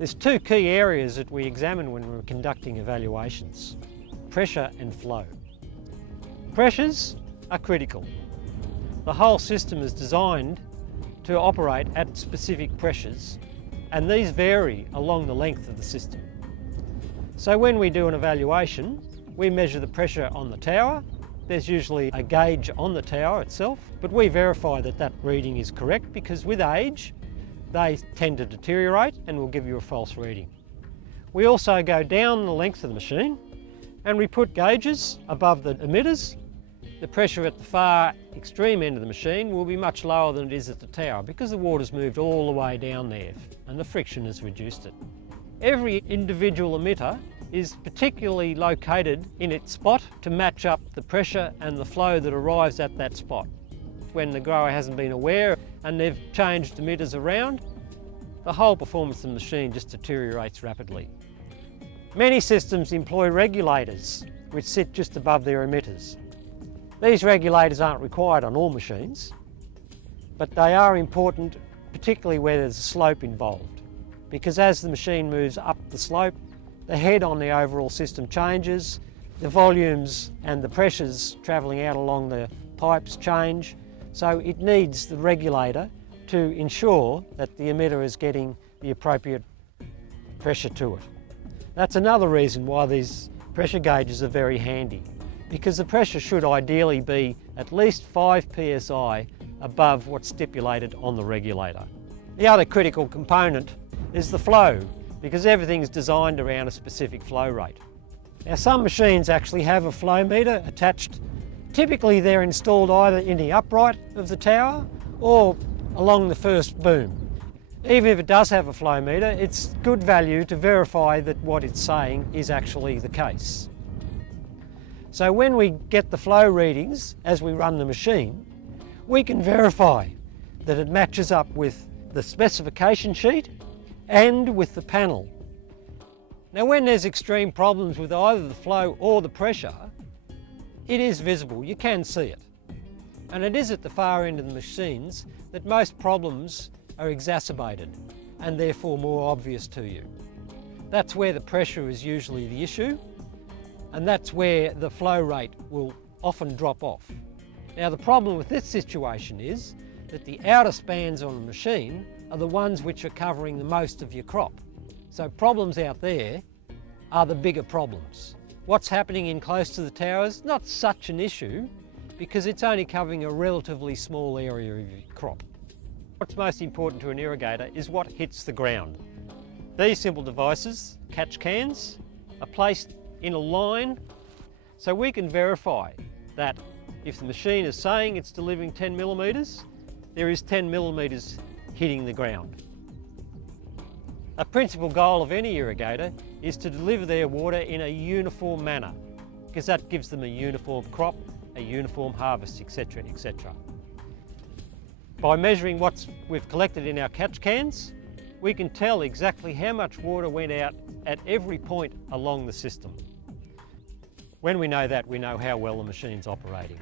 There's two key areas that we examine when we're conducting evaluations: pressure and flow. Pressures are critical. The whole system is designed to operate at specific pressures, and these vary along the length of the system. So when we do an evaluation, we measure the pressure on the tower. There's usually a gauge on the tower itself, but we verify that that reading is correct, because with age, they tend to deteriorate and will give you a false reading. We also go down the length of the machine and we put gauges above the emitters. The pressure at the far extreme end of the machine will be much lower than it is at the tower, because the water's moved all the way down there and the friction has reduced it. Every individual emitter is particularly located in its spot to match up the pressure and the flow that arrives at that spot. When the grower hasn't been aware and they've changed emitters around, the whole performance of the machine just deteriorates rapidly. Many systems employ regulators which sit just above their emitters. These regulators aren't required on all machines, but they are important, particularly where there's a slope involved, because as the machine moves up the slope, the head on the overall system changes, the volumes and the pressures travelling out along the pipes change, so it needs the regulator to ensure that the emitter is getting the appropriate pressure to it. That's another reason why these pressure gauges are very handy, because the pressure should ideally be at least 5 psi above what's stipulated on the regulator. The other critical component is the flow, because everything's designed around a specific flow rate. Now, some machines actually have a flow meter attached. Typically they're installed either in the upright of the tower or along the first boom. Even if it does have a flow meter, it's good value to verify that what it's saying is actually the case. So when we get the flow readings as we run the machine, we can verify that it matches up with the specification sheet and with the panel. Now, when there's extreme problems with either the flow or the pressure, it is visible, you can see it. And it is at the far end of the machines that most problems are exacerbated and therefore more obvious to you. That's where the pressure is usually the issue, and that's where the flow rate will often drop off. Now, the problem with this situation is that the outer spans on the machine are the ones which are covering the most of your crop. So problems out there are the bigger problems. What's happening in close to the towers, not such an issue, because it's only covering a relatively small area of your crop. What's most important to an irrigator is what hits the ground. These simple devices, catch cans, are placed in a line so we can verify that if the machine is saying it's delivering 10 millimetres, there is 10 millimetres hitting the ground. A principal goal of any irrigator is to deliver their water in a uniform manner, because that gives them a uniform crop, a uniform harvest, etc., etc. By measuring what we've collected in our catch cans, we can tell exactly how much water went out at every point along the system. When we know that, we know how well the machine's operating.